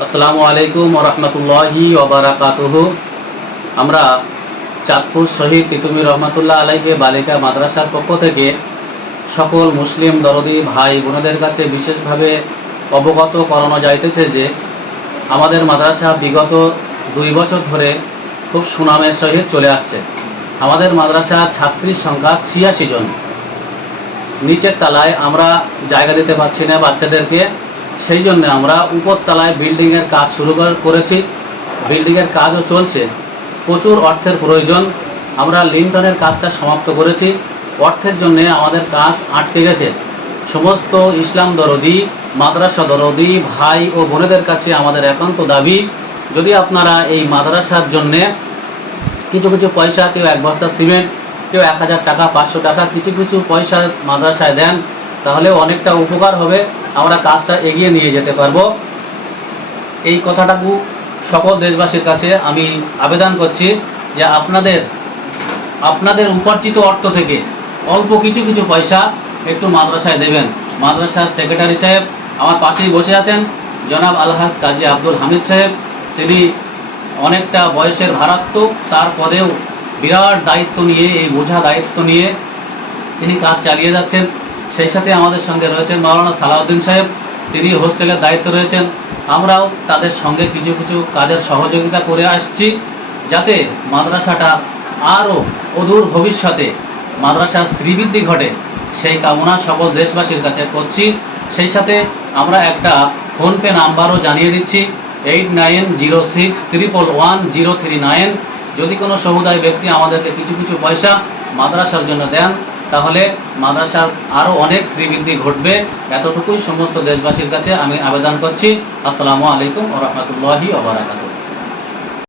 আসসালামু আলাইকুম রহমতুল্লাহি ওবরাকাতুহু আমরা চাঁদপুর শহীদ তিতুমি রহমতুল্লাহ আলাইকে বালিকা মাদ্রাসার পক্ষ থেকে সকল মুসলিম দরদি, ভাই, বোনদের কাছে বিশেষভাবে অবগত করানো যাইতেছে যে আমাদের মাদ্রাসা বিগত দুই বছর ধরে খুব সুনামের সহিত চলে আসছে। আমাদের মাদ্রাসার ছাত্রীর সংখ্যা ছিয়াশি জন। নিচের তলায় আমরা জায়গা দিতে পারছি না বাচ্চাদেরকে। সেই জন্য আমরা উপরতলায় বিল্ডিংয়ের কাজ শুরু করেছি। বিল্ডিংয়ের কাজও চলছে। প্রচুর অর্থের প্রয়োজন। আমরা লিন্টনের কাজটা সমাপ্ত করেছি। অর্থের জন্য আমাদের কাজ আটকে গেছে। সমস্ত ইসলাম দরদি, মাদ্রাসা দরদি, ভাই ও বোনেদের কাছে আমাদের একান্ত দাবি, যদি আপনারা এই মাদ্রাসার জন্যে কিছু কিছু পয়সা, কেউ এক বস্তা সিমেন্ট, কেউ এক হাজার টাকা, পাঁচশো টাকা, কিছু কিছু পয়সা মাদ্রাসায় দেন, তাহলে অনেকটা উপকার হবে। আমরা কাজটা এগিয়ে নিয়ে যেতে পারব। এই কথাটাকু সকল দেশবাসীর কাছে আমি আবেদন করছি যে আপনাদের আপনাদের উপার্জিত অর্থ থেকে অল্প কিছু কিছু পয়সা একটু মাদ্রাসায় দেবেন। মাদ্রাসার সেক্রেটারি সাহেব আমার পাশেই বসে আছেন, জনাব আলহাজ কাজী আব্দুল হামিদ সাহেব। তিনি অনেকটা বয়সের ভারাত্ম, তারপরেও বিরাট দায়িত্ব নিয়ে, এই বোঝা দায়িত্ব নিয়ে তিনি কাজ চালিয়ে যাচ্ছেন। সেই সাথে আমাদের সঙ্গে রয়েছেন মাওলানা সালাউদ্দিন সাহেব। তিনি হোস্টেলের দায়িত্ব রয়েছেন। আমরাও তাদের সঙ্গে কিছু কিছু কাজের সহযোগিতা করে আসছি যাতে মাদ্রাসাটা আরও অদূর ভবিষ্যতে মাদ্রাসার শ্রীবৃদ্ধি ঘটে। সেই কামনা সকল দেশবাসীর কাছে করছি। সেই সাথে আমরা একটা ফোনপে নাম্বারও জানিয়ে দিচ্ছি। Eight nine zero six triple one zero three nine. যদি কোনো সমুদায় ব্যক্তি আমাদেরকে কিছু কিছু পয়সা মাদ্রাসার জন্য দেন তাহলে মাদ্রাসার আরও অনেক শ্রীবৃদ্ধি ঘটবে। এতটুকুই সমস্ত দেশবাসীর কাছে আমি আবেদন করছি। আসসালামু আলাইকুম রহমতুল্লাহি ওবরাকাতুহ